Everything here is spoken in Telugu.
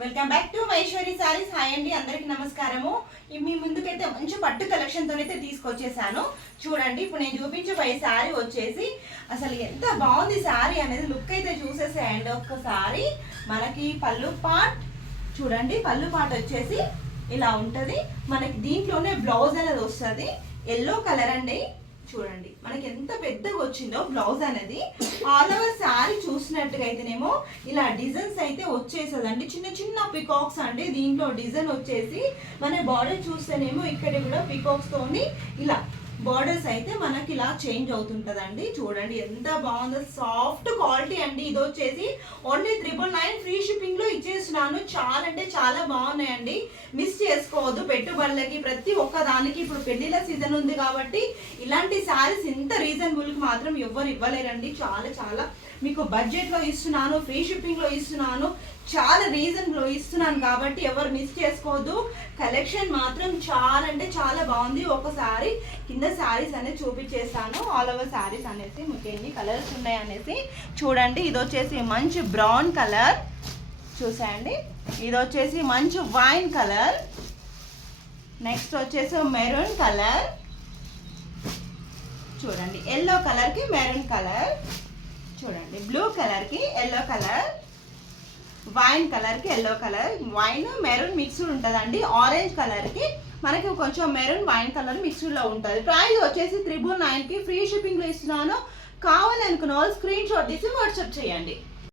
Welcome back to Maishwari sarees. Hi అండి, అందరికి నమస్కారము. మీ ముందుకైతే మంచి పట్టు కలెక్షన్ తోనైతే తీసుకొచ్చేసాను. చూడండి, ఇప్పుడు నేను చూపించబోయే శారీ వచ్చేసి అసలు ఎంత బాగుంది శారీ అనేది లుక్ అయితే చూసేసేయండి ఒక్కసారి. మనకి పళ్ళు పార్ట్ చూడండి, పళ్ళు పార్ట్ వచ్చేసి ఇలా ఉంటుంది. మనకి దీంట్లోనే బ్లౌజ్ అనేది వస్తుంది, ఎల్లో కలర్ అండి. చూడండి మనకి ఎంత పెద్దగా వచ్చిందో బ్లౌజ్ అనేది. ఆల్ ఓవర్ శారీ చూసినట్టుగా అయితేనేమో ఇలా డిజైన్స్ అయితే వచ్చేసేదండి, చిన్న చిన్న పికాక్స్ అండి. దీంట్లో డిజైన్ వచ్చేసి మన బార్డర్ చూస్తేనేమో ఇక్కడ కూడా పికాక్స్ తోని ఇలా బార్డర్స్ అయితే మనకి ఇలా చేంజ్ అవుతుంటదండి. చూడండి ఎంత బాగుందో, సాఫ్ట్ క్వాలిటీ అండి. ఇది వచ్చేసి ఓన్లీ 999 ఫ్రీ షిప్పింగ్ లో ఇచ్చేస్తున్నాను. చాలా అంటే చాలా బాగున్నాయండి, మిస్ చేసుకోవద్దు. పెట్టుబడులకి ప్రతి ఒక్క దానికి ఇప్పుడు పెళ్లిళ్ళ సీజన్ ఉంది కాబట్టి ఇలాంటి శారీస్ ఇంత రీజనబుల్ కి మాత్రం ఎవ్వరు ఇవ్వలేరండి. చాలా చాలా మీకు బడ్జెట్ లో ఇస్తున్నాను, ఫ్రీ షిప్పింగ్ లో ఇస్తున్నాను, చాలా రీజనబుల్ ఇస్తున్నాను కాబట్టి ఎవరు మిస్ చేసుకోవద్దు. కలెక్షన్ మాత్రం చాలా అంటే చాలా బాగుంది. ఒకసారి కింద శారీస్ అనేది చూపించేస్తాను. ఆల్ ఓవర్ శారీస్ అనేసి మీకు ఎన్ని కలర్స్ ఉన్నాయి అనేసి చూడండి. ఇది వచ్చేసి మంచి బ్రౌన్ కలర్ చూసాయండి, ఇది వచ్చేసి మంచి వైన్ కలర్, నెక్స్ట్ వచ్చేసి మెరూన్ కలర్ చూడండి, ఎల్లో కలర్కి మెరూన్ కలర్ చూడండి, బ్లూ కలర్కి ఎల్లో కలర్, వైన్ కలర్కి yellow colour, wine maroon mixed ఉంటుందండి. ఆరెంజ్ కలర్కి మనకి కొంచెం మెరూన్ వైన్ కలర్ మిక్స్డ్లో ఉంటుంది. ప్రైస్ వచ్చేసి 999కి ఫ్రీ షిప్పింగ్లో ఇస్తున్నాను. కావాలనుకున్న వాళ్ళు స్క్రీన్ షాట్ తీసి వాట్సాప్ చేయండి.